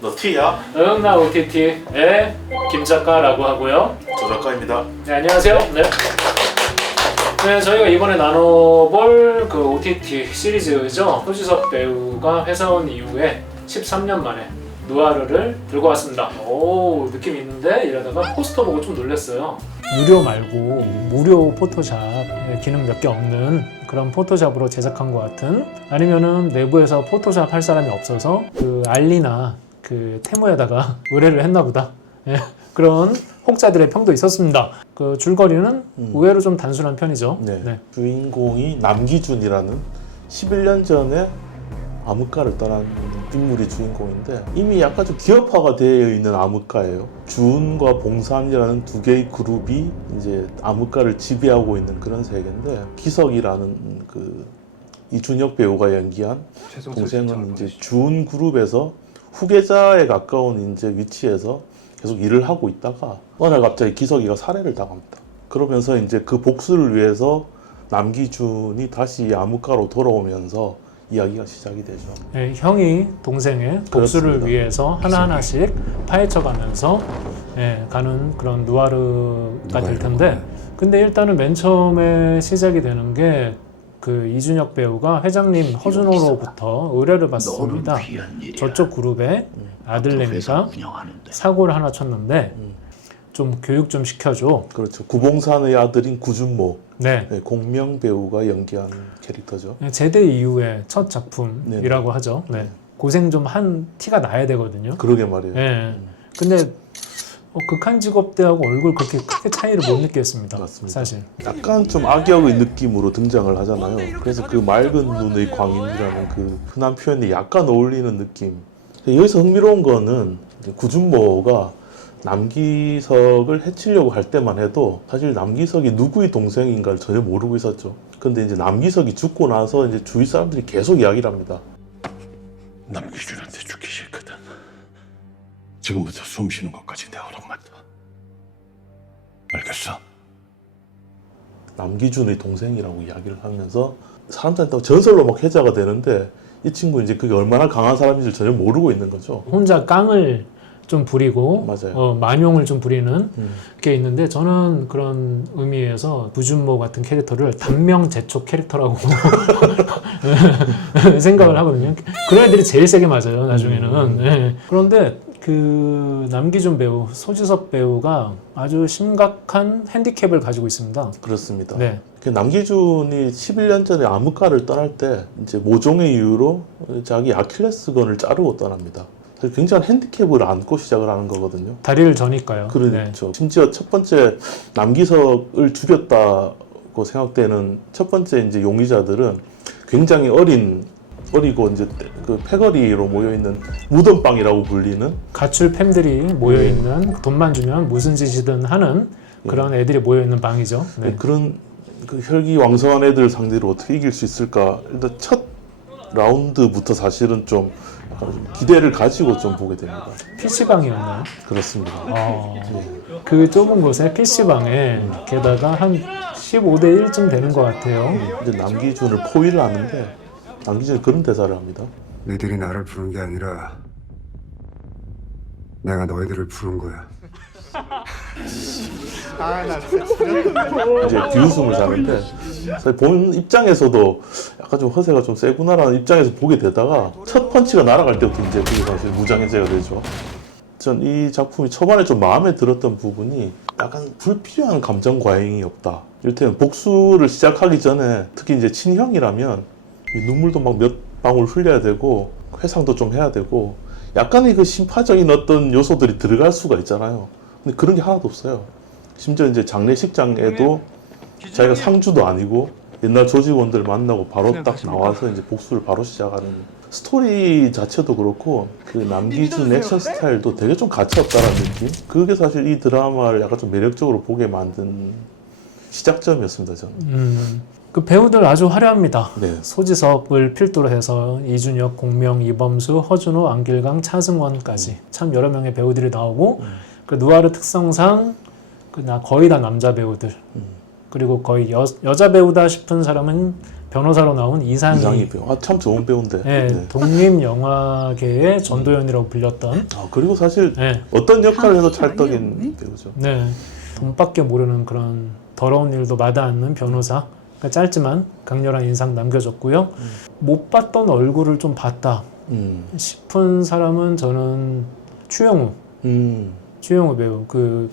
너 T야? 응, 나 OTT의 김 작가라고 하고요. 조 작가입니다. 네, 안녕하세요. 네. 네, 저희가 이번에 나눠볼 그 OTT 시리즈죠. 소지섭 배우가 회사원 이후에 13년 만에 누아르를 들고 왔습니다. 오, 느낌 있는데? 이러다가 포스터 보고 좀 놀랐어요. 유료 말고 무료 포토샵 기능 몇 개 없는 그런 포토샵으로 제작한 것 같은, 아니면은 내부에서 포토샵 할 사람이 없어서 그 알리나 그 테무에다가 의뢰를 했나 보다. 예, 그런 혹자들의 평도 있었습니다. 그 줄거리는 의외로 좀 단순한 편이죠. 네. 네. 주인공이 남기준이라는 11년 전에 암흑가를 떠난 인물이 주인공인데, 이미 약간 좀 기업화가 되어 있는 암흑가예요. 주은과 봉산이라는 두 개의 그룹이 이제 암흑가를 지배하고 있는 그런 세계인데, 기석이라는 그 이준혁 배우가 연기한 동생은 이제 주은 그룹에서 후계자에 가까운 이제 위치에서 계속 일을 하고 있다가 어느 날 갑자기 기석이가 살해를 당합니다. 그러면서 이제 그 복수를 위해서 남기준이 다시 암흑가로 돌아오면서 이야기가 시작이 되죠. 예, 형이 동생의 복수를 그렇습니다. 위해서 하나하나씩 파헤쳐가면서 가는 그런 누아르가 될 텐데, 근데 일단은 맨 처음에 시작이 되는 게 그 이준혁 배우가 회장님 허준호로부터 의뢰를 받습니다. 저쪽 그룹의 아들내미가 사고를 하나 쳤는데 좀 교육 좀 시켜줘. 그렇죠. 구봉산의 아들인 구준모, 네. 공명 배우가 연기한 캐릭터죠. 제대 이후의 첫 작품이라고 하죠. 네. 고생 좀 한 티가 나야 되거든요. 그러게 말이에요. 네. 근데 극한 직업대하고 얼굴 그렇게 크게 차이를 못 느꼈습니다. 맞습니다. 사실. 약간 좀 악역의 느낌으로 등장을 하잖아요. 그래서 그 맑은 눈의 광인이라는 그 흔한 표현이 약간 어울리는 느낌. 여기서 흥미로운 거는 구준모가 남기석을 해치려고 할 때만 해도 사실 남기석이 누구의 동생인가를 전혀 모르고 있었죠. 근데 이제 남기석이 죽고 나서 이제 주위 사람들이 계속 이야기를 합니다. 남기준한테 죽기 싫거든. 지금부터 숨 쉬는 것까지 내 허락받아. 알겠어? 남기준의 동생이라고 이야기를 하면서 사람들한테 전설로 막 회자가 되는데, 이 친구 이제 그게 얼마나 강한 사람인지 전혀 모르고 있는 거죠. 혼자 깡을 좀 부리고 맞아요. 만용을 좀 부리는 게 있는데, 저는 그런 의미에서 구준모 같은 캐릭터를 단명제촉 캐릭터라고 생각을 하거든요. 그런 애들이 제일 세게 맞아요, 나중에는. 네. 그런데 그 남기준 배우, 소지섭 배우가 아주 심각한 핸디캡을 가지고 있습니다. 그렇습니다. 네. 남기준이 11년 전에 암흑가를 떠날 때 이제 모종의 이유로 자기 아킬레스건을 자르고 떠납니다. 그래서 굉장한 핸디캡을 안고 시작을 하는 거거든요. 다리를 저니까요. 그렇죠. 네. 심지어 첫 번째 남기석을 죽였다고 생각되는 첫 번째 이제 용의자들은 굉장히 어리고 이제 그 패거리로 모여 있는 무덤빵이라고 불리는 가출 팸들이 모여 있는, 돈만 주면 무슨 짓이든 하는 그런 애들이 모여 있는 방이죠. 네. 그런 그 혈기왕성한 애들 상대로 어떻게 이길 수 있을까? 일단 첫 라운드부터 사실은 좀 약간 좀 기대를 가지고 좀 보게 됩니다. PC방이었나요? 그렇습니다. 그 좁은 곳에 PC방에 게다가 한 15대 1쯤 되는 것 같아요. 이제 남기준을 포위를 하는데, 남기준이 그런 대사를 합니다. 너희들이 나를 부른 게 아니라 내가 너희들을 부른 거야. 이제 비웃음을 사는데, 사실 본 입장에서도 약간 좀 허세가 좀 세구나라는 입장에서 보게 되다가 첫 펀치가 날아갈 때부터 이제 그게 사실 무장해제가 되죠. 전 이 작품이 초반에 좀 마음에 들었던 부분이 약간 불필요한 감정 과잉이 없다. 이를테면 복수를 시작하기 전에 특히 이제 친형이라면 눈물도 막 몇 방울 흘려야 되고 회상도 좀 해야 되고 약간의 그 심파적인 어떤 요소들이 들어갈 수가 있잖아요. 근데 그런 게 하나도 없어요. 심지어 이제 장례식장에도 자기가 상주도 아니고 옛날 조직원들 만나고 바로 딱 나와서 이제 복수를 바로 시작하는, 스토리 자체도 그렇고 그 남기준 액션 스타일도 되게 좀 가차없다라는 느낌? 그게 사실 이 드라마를 약간 좀 매력적으로 보게 만든 시작점이었습니다, 저는. 그 배우들 아주 화려합니다. 네. 소지섭을 필두로 해서 이준혁, 공명, 이범수, 허준호, 안길강, 차승원까지 참 여러 명의 배우들이 나오고, 그 누아르 특성상 거의 다 남자 배우들, 그리고 거의 여자 배우다 싶은 사람은 변호사로 나온 이상희 배우. 참 좋은 배우인데. 네, 독립 영화계의 전도연이라고 불렸던 그리고 사실 네, 어떤 역할을 해도 찰떡인 배우죠. 네, 돈밖에 모르는 그런 더러운 일도 마다 않는 변호사. 그러니까 짧지만 강렬한 인상 남겨줬고요. 못 봤던 얼굴을 좀 봤다 싶은 사람은 저는 추영우 배우, 그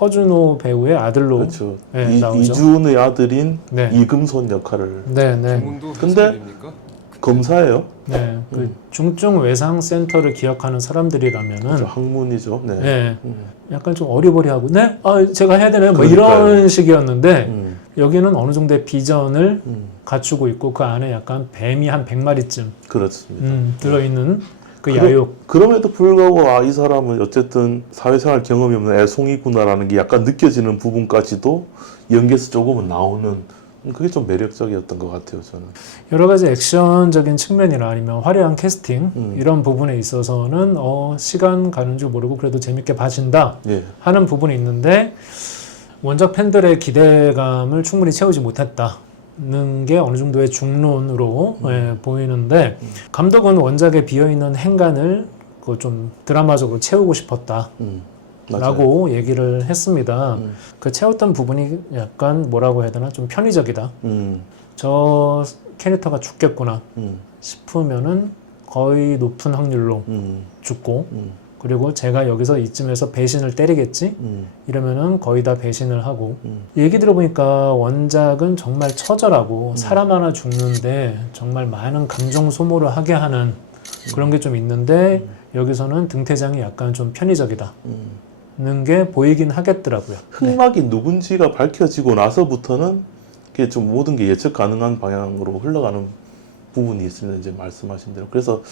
허준호 배우의 아들로 그렇죠. 네, 나오죠. 이주은의 아들인 네. 이금손 역할을. 네, 네. 전문도 근데 회사입니까? 검사예요. 네, 그 중증 외상 센터를 기억하는 사람들이라면은 그렇죠. 학문이죠. 네. 네, 약간 좀 어리버리하고 네, 제가 해야 되나요? 뭐 그러니까요. 이런 식이었는데 음, 여기는 어느 정도의 비전을 음, 갖추고 있고 그 안에 약간 뱀이 한 100마리쯤 그렇습니다. 들어있는 그 그럼- 야욕. 그럼에도 불구하고 이 사람은 어쨌든 사회생활 경험이 없는 애송이구나라는 게 약간 느껴지는 부분까지도 연기에서 조금은 나오는, 그게 좀 매력적이었던 것 같아요, 저는. 여러 가지 액션적인 측면이나 아니면 화려한 캐스팅 이런 부분에 있어서는 시간 가는 줄 모르고 그래도 재밌게 봐진다 예. 하는 부분이 있는데 원작 팬들의 기대감을 충분히 채우지 못했다는 게 어느 정도의 중론으로 보이는데 감독은 원작에 비어있는 행간을 그거 좀 드라마적으로 채우고 싶었다 맞아요. 라고 얘기를 했습니다. 음. 그 채웠던 부분이 약간 뭐라고 해야 되나 좀 편의적이다. 음, 저 캐릭터가 죽겠구나 음, 싶으면은 거의 높은 확률로 죽고 그리고 제가 여기서 이쯤에서 배신을 때리겠지 이러면은 거의 다 배신을 하고 얘기 들어보니까 원작은 정말 처절하고 사람 하나 죽는데 정말 많은 감정 소모를 하게 하는 그런 게 좀 있는데 여기서는 등퇴장이 약간 좀 편의적이다 는 게 보이긴 하겠더라고요. 흑막이 누군지가 밝혀지고 나서부터는 그게 좀 모든 게 예측 가능한 방향으로 흘러가는 부분이 있습니다. 이제 말씀하신 대로. 그래서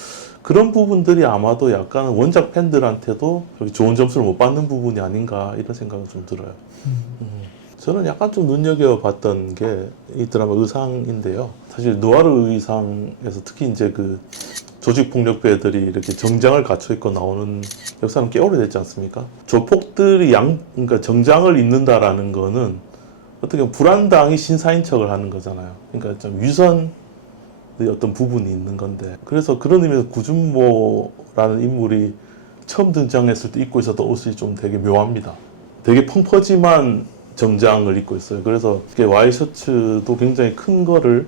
그런 부분들이 아마도 약간 원작 팬들한테도 좋은 점수를 못 받는 부분이 아닌가 이런 생각은 좀 들어요. 저는 약간 좀 눈여겨봤던 게 이 드라마 의상인데요. 사실 누아르 의상에서 특히 이제 그 조직폭력배들이 이렇게 정장을 갖춰 입고 나오는 역사는 꽤 오래됐지 않습니까? 조폭들이 그러니까 정장을 입는다라는 거는 어떻게 보면 불안당이 신사인 척을 하는 거잖아요. 그러니까 좀 위선의 어떤 부분이 있는 건데, 그래서 그런 의미에서 구준모라는 인물이 처음 등장했을 때 입고 있었던 옷이 좀 되게 묘합니다. 되게 펑퍼짐한 정장을 입고 있어요. 그래서 와이셔츠도 굉장히 큰 거를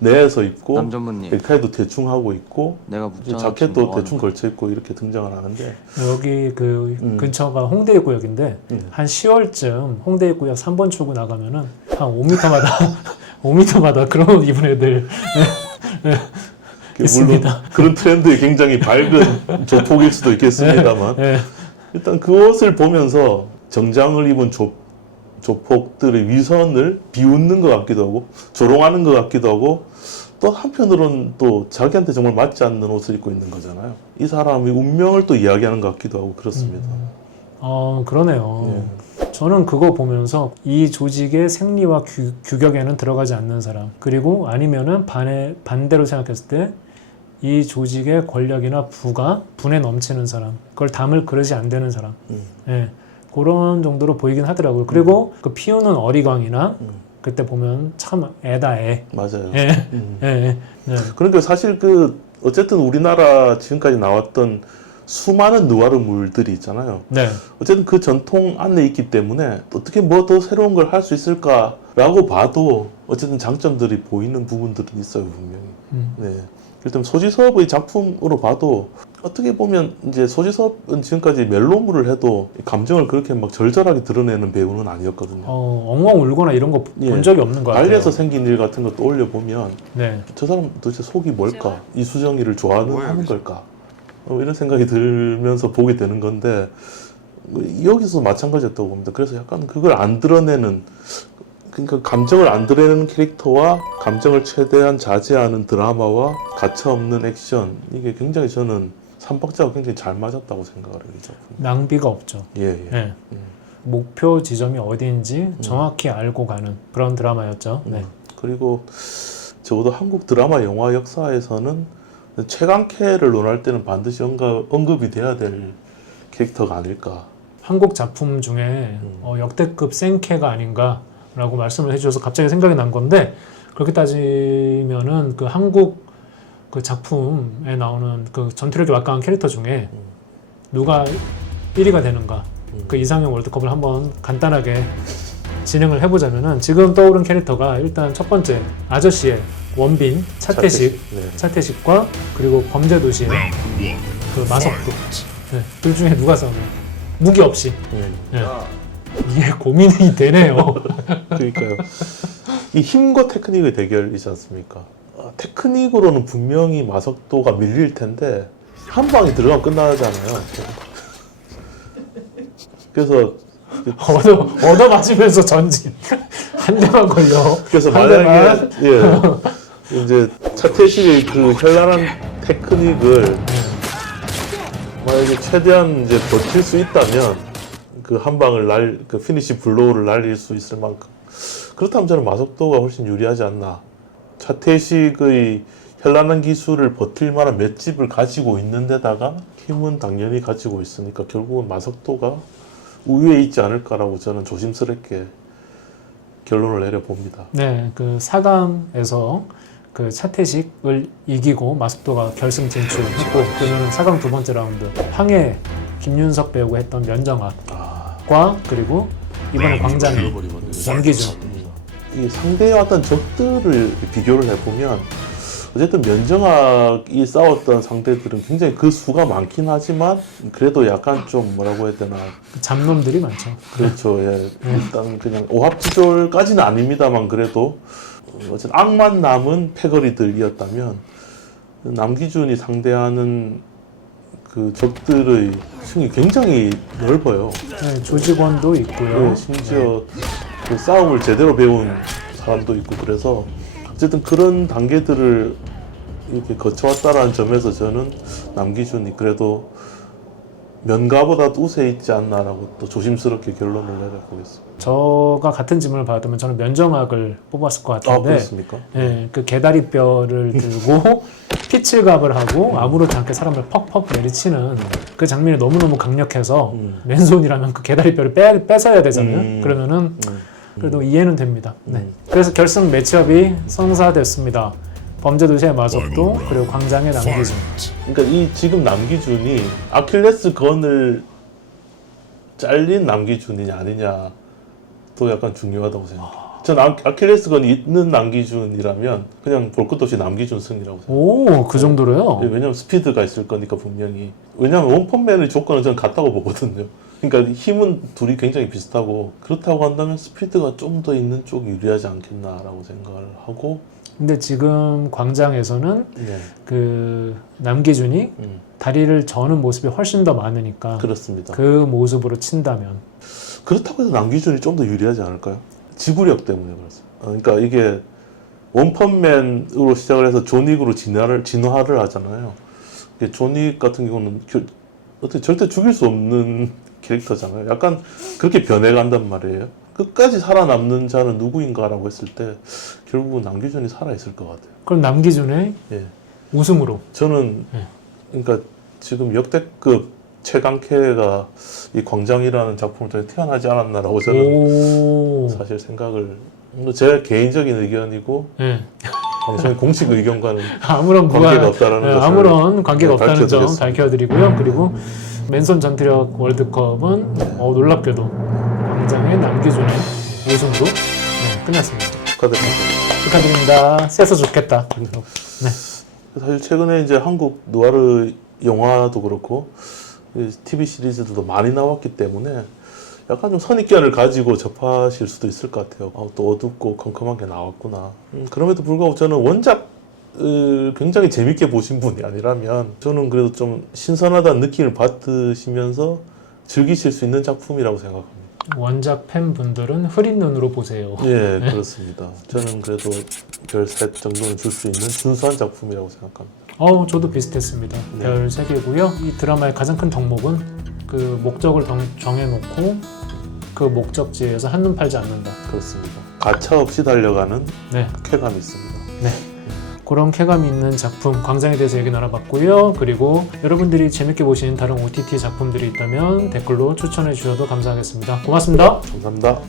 내에서 입고 남전무님, 넥타이도 대충 하고 있고 내가 묻잖아. 자켓도 대충 걸쳐 입고 이렇게 등장을 하는데, 여기 그 근처가 홍대 입구역인데 한 10월쯤 홍대 입구역 3번 출구 나가면은 한 5m마다 5m마다 그런 옷 입은 애들 물론 있습니다. 그런 트렌드에 굉장히 밝은 조폭일 수도 있겠습니다만 네. 일단 그 옷을 보면서 정장을 입은 조폭들의 위선을 비웃는 것 같기도 하고 조롱하는 것 같기도 하고, 또 한편으로는 또 자기한테 정말 맞지 않는 옷을 입고 있는 거잖아요. 이 사람의 운명을 또 이야기하는 것 같기도 하고 그렇습니다. 그러네요. 저는 그거 보면서 이 조직의 생리와 규격에는 들어가지 않는 사람, 그리고 아니면은 반대로 생각했을 때 이 조직의 권력이나 분에 넘치는 사람, 그걸 담을 그릇이 안 되는 사람, 예, 그런 정도로 보이긴 하더라고요. 그리고 그 피우는 어리광이나 그때 보면 참 애다 애. 맞아요. 예, 예. 그러니까 사실 어쨌든 우리나라 지금까지 나왔던 수많은 누아르물들이 있잖아요. 네. 어쨌든 그 전통 안에 있기 때문에 어떻게 뭐 더 새로운 걸 할 수 있을까라고 봐도 어쨌든 장점들이 보이는 부분들은 있어요, 분명히. 네. 일단 소지섭의 작품으로 봐도 어떻게 보면 이제 소지섭은 지금까지 멜로물을 해도 감정을 그렇게 막 절절하게 드러내는 배우는 아니었거든요. 엉엉 울거나 이런 거 본 예. 적이 없는 것 같아요. 말에서 생긴 일 같은 것도 올려보면 네. 저 사람 도대체 속이 뭘까? 이수정이를 좋아하는 뭐예요, 하는 그죠? 걸까? 이런 생각이 들면서 보게 되는 건데 여기서 마찬가지였다고 봅니다. 그래서 약간 그걸 안 드러내는, 그러니까 감정을 안 드러내는 캐릭터와 감정을 최대한 자제하는 드라마와 가차없는 액션, 이게 굉장히 저는 삼박자가 굉장히 잘 맞았다고 생각을 해요, 이 작품. 낭비가 없죠. 예, 예. 네. 목표 지점이 어디인지 정확히 알고 가는 그런 드라마였죠. 네. 그리고 적어도 한국 드라마 영화 역사에서는 최강캐를 논할 때는 반드시 언급이 돼야 될 캐릭터가 아닐까. 한국 작품 중에 역대급 생캐가 아닌가라고 말씀을 해주셔서 갑자기 생각이 난 건데 그렇게 따지면은 그 한국 그 작품에 나오는 그 전투력이 막강한 캐릭터 중에 누가 1위가 되는가 그 이상형 월드컵을 한번 간단하게 진행을 해보자면은 지금 떠오른 캐릭터가 일단 첫 번째 아저씨의 원빈 차태식 네. 차태식과 그리고 범죄도시의 그 마석도 네, 둘 중에 누가 싸우나 무기 없이 네. 이게 고민이 되네요. 그러니까요. 이 힘과 테크닉의 대결이지 않습니까? 테크닉으로는 분명히 마석도가 밀릴 텐데 한 방에 들어가면 끝나잖아요. 그래서 얻어 맞으면서 전진 한 대만 걸려. 그래서 한 만약에 이제 차태식의 그 현란한 테크닉을 만약에 최대한 이제 버틸 수 있다면 그 한 방을 그 피니시 블로우를 날릴 수 있을 만큼 그렇다면 저는 마석도가 훨씬 유리하지 않나. 차태식의 현란한 기술을 버틸 만한 맷집을 가지고 있는데다가 힘은 당연히 가지고 있으니까 결국은 마석도가 우위에 있지 않을까라고 저는 조심스럽게 결론을 내려봅니다. 네, 그 4강에서 그 차태식을 이기고 마석도가 결승 진출했고 그는 4강 두 번째 라운드 황해 김윤석 배우가 했던 면정학과 그리고 이번에 광장의 원기준 이 상대해왔던 적들을 비교를 해보면 어쨌든 면정학이 싸웠던 상대들은 굉장히 그 수가 많긴 하지만 그래도 약간 좀 뭐라고 해야 되나 잡놈들이 많죠. 그렇죠. 예. 일단 그냥 오합지졸까지는 아닙니다만 그래도 어쨌든 악만 남은 패거리들이었다면 남기준이 상대하는 그 적들의 층이 굉장히 넓어요. 네, 조직원도 있고요. 네, 심지어 그 싸움을 제대로 배운 사람도 있고 그래서 어쨌든 그런 단계들을 이렇게 거쳐왔다라는 점에서 저는 남기준이 그래도 면가보다 우세해 있지 않나라고 또 조심스럽게 결론을 내려보겠습니다. 저가 같은 질문을 받으면 저는 면정학을 뽑았을 것 같은데 그렇습니까? 예, 그 개다리뼈를 들고 피칠갑을 하고 아무렇지 않게 사람을 퍽퍽 내리치는 그 장면이 너무너무 강력해서 맨손이라면 그 개다리뼈를 뺏어야 되잖아요. 그러면은 그래도 이해는 됩니다. 네. 그래서 결승 매치업이 성사됐습니다. 범죄도시의 마석도 그리고 광장의 남기준. 그러니까 이 지금 남기준이 아킬레스 건을 잘린 남기준이냐 아니냐도 약간 중요하다고 생각해요. 전 아킬레스 건이 있는 남기준이라면 그냥 볼 것도 없이 남기준 승이라고 생각해요. 오, 그 정도로요? 왜냐면 스피드가 있을 거니까 분명히. 왜냐면 원펀맨의 조건은 저는 같다고 보거든요. 그러니까 힘은 둘이 굉장히 비슷하고 그렇다고 한다면 스피드가 좀 더 있는 쪽이 유리하지 않겠나라고 생각을 하고 근데 지금 광장에서는 네. 그 남기준이 다리를 저는 모습이 훨씬 더 많으니까 그렇습니다. 그 모습으로 친다면 그렇다고 해서 남기준이 좀 더 유리하지 않을까요? 지구력 때문에 그렇습니다. 그러니까 이게 원펀맨으로 시작을 해서 존윅으로 진화를 하잖아요. 존윅 같은 경우는 어떻게 절대 죽일 수 없는 캐릭터잖아요. 약간 그렇게 변해간단 말이에요. 끝까지 살아남는 자는 누구인가라고 했을 때 결국은 남기준이 살아있을 것 같아요. 그럼 남기준의 예. 우승으로 저는 네. 그러니까 지금 역대급 최강캐가 이 광장이라는 작품을 통해 태어나지 않았나라고 저는 오. 사실 생각을 제 개인적인 의견이고 네. 방송의 공식 의견과는 아무런 관계가 없다라는 것을 아무런 관계가 네, 없다는 점 밝혀드렸습니다. 밝혀드리고요. 그리고 맨손 전투력 월드컵은 놀랍게도 광장의 남기준의 우승으로 끝났습니다. 축하드립니다. 세서 좋겠다. 네. 사실 최근에 이제 한국 누아르 영화도 그렇고 TV 시리즈도 많이 나왔기 때문에 약간 좀 선입견을 가지고 접하실 수도 있을 것 같아요. 또 어둡고 컴컴한 게 나왔구나. 그럼에도 불구하고 저는 원작을 굉장히 재밌게 보신 분이 아니라면 저는 그래도 좀 신선하다는 느낌을 받으시면서 즐기실 수 있는 작품이라고 생각합니다. 원작 팬분들은 흐린 눈으로 보세요. 예, 그렇습니다. 저는 그래도 별 3 정도는 줄 수 있는 준수한 작품이라고 생각합니다. 저도 비슷했습니다. 네. 별 3개고요. 이 드라마의 가장 큰 덕목은 그 목적을 정해놓고 그 목적지에서 한눈 팔지 않는다. 그렇습니다. 가차 없이 달려가는 네. 쾌감이 있습니다. 네. 그런 쾌감이 있는 작품 광장에 대해서 얘기 나눠봤고요. 그리고 여러분들이 재밌게 보신 다른 OTT 작품들이 있다면 댓글로 추천해 주셔도 감사하겠습니다. 고맙습니다. 감사합니다.